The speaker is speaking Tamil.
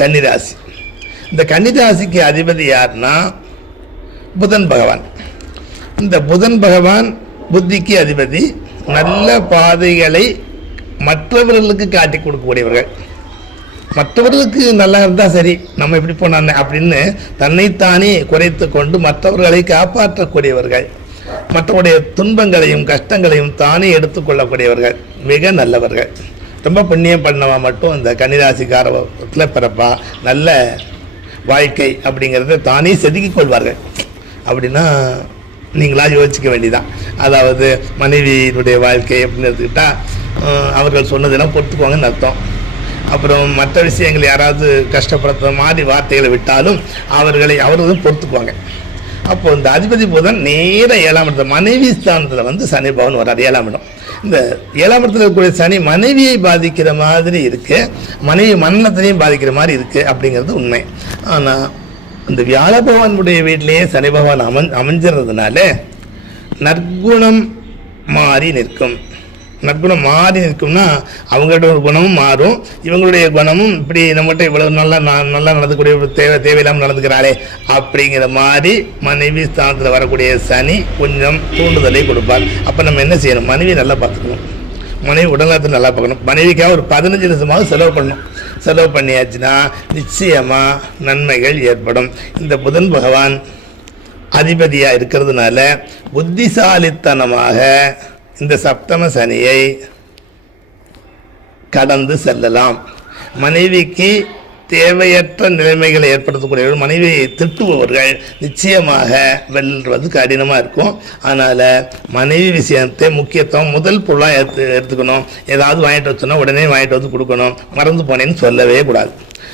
கன்னிராசி. இந்த கன்னிராசிக்கு அதிபதி யாருன்னா புதன் பகவான். இந்த புதன் பகவான் புத்திக்கு அதிபதி. நல்ல பாதைகளை மற்றவர்களுக்கு காட்டி கொடுக்கக்கூடியவர்கள். மற்றவர்களுக்கு நல்லா இருந்தால் சரி நம்ம இப்படி போனானே அப்படின்னு தன்னைத்தானே குறைத்து கொண்டு மற்றவர்களை காப்பாற்றக்கூடியவர்கள். மற்றவருடைய துன்பங்களையும் கஷ்டங்களையும் தானே எடுத்துக்கொள்ளக்கூடியவர்கள் மிக நல்லவர்கள். ரொம்ப புண்ணியம் பண்ணவன் மட்டும் இந்த கன்னிராசிக்காரத்தில் பிறப்பா? நல்ல வாழ்க்கை அப்படிங்கிறத தானே செதுக்கிக் கொள்வார்கள். அப்படின்னா நீங்களா யோசிக்க வேண்டியதான் அதாவது மனைவியினுடைய வாழ்க்கை அப்படின்னு எடுத்துக்கிட்டால் அவர்கள் சொன்னதெல்லாம் பொறுத்துக்குவாங்கன்னு அர்த்தம். அப்புறம் மற்ற விஷயங்கள் யாராவது கஷ்டப்படுத்த மாதிரி வார்த்தைகளை விட்டாலும் அவர்களை அவர்களும் பொறுத்துக்குவாங்க. அப்போ இந்த அதிபதி புதன் நேர ஏழாம் இடத்துல மனைவி ஸ்தானத்தில் வந்து சனி பவன் வராது ஏழாம் இடம். இந்த ஏழாம் இடத்துல இருக்கக்கூடிய சனி மனைவியை பாதிக்கிற மாதிரி இருக்கு மனைவி மன்னத்தினையும் பாதிக்கிற மாதிரி இருக்கு அப்படிங்கிறது உண்மை. ஆனால் இந்த வியாழ பகவானுடைய வீட்டிலேயே சனி பகவான் அமன் அமைஞ்சிருந்ததுனால நற்குணம் மாறி நிற்கும். நற்குணம் மாறி நிற்கும்னா அவங்களோட ஒரு குணமும் மாறும். இவங்களுடைய குணமும் இப்படி நம்மகிட்ட இவ்வளவு நல்லா நல்லா நடந்துக்கூடிய தேவை தேவையில்லாமல் நடந்துக்கிறாளே அப்படிங்கிற மாதிரி மனைவி ஸ்தானத்தில் வரக்கூடிய சனி கொஞ்சம் தூண்டுதலை கொடுப்பார். அப்போ நம்ம என்ன செய்யணும்? மனைவி நல்லா பார்த்துக்கணும். மனைவி உடல்நலத்தை நல்லா பார்க்கணும். மனைவிக்காக ஒரு பதினஞ்சு நிமிஷமாவது செலவு பண்ணணும். செலவு பண்ணியாச்சுன்னா நிச்சயமாக நன்மைகள் ஏற்படும். இந்த புதன் பகவான் அதிபதியாக இருக்கிறதுனால புத்திசாலித்தனமாக இந்த சப்தம சனியை கடந்து செல்லலாம். மனைவிக்கு தேவையற்ற நிலைமைகளை ஏற்படுத்தக்கூடியவர்கள் மனைவியை திட்டுபவர்கள் நிச்சயமாக வெல்வது கடினமாக இருக்கும். அதனால் மனைவி விஷயத்தை முக்கியத்துவம் முதல் பொருளாக எடுத்து எடுத்துக்கணும். ஏதாவது வாங்கிட்டு வச்சோன்னா உடனே வாங்கிட்டு வந்து கொடுக்கணும். மறந்து போனேன்னு சொல்லவே கூடாது.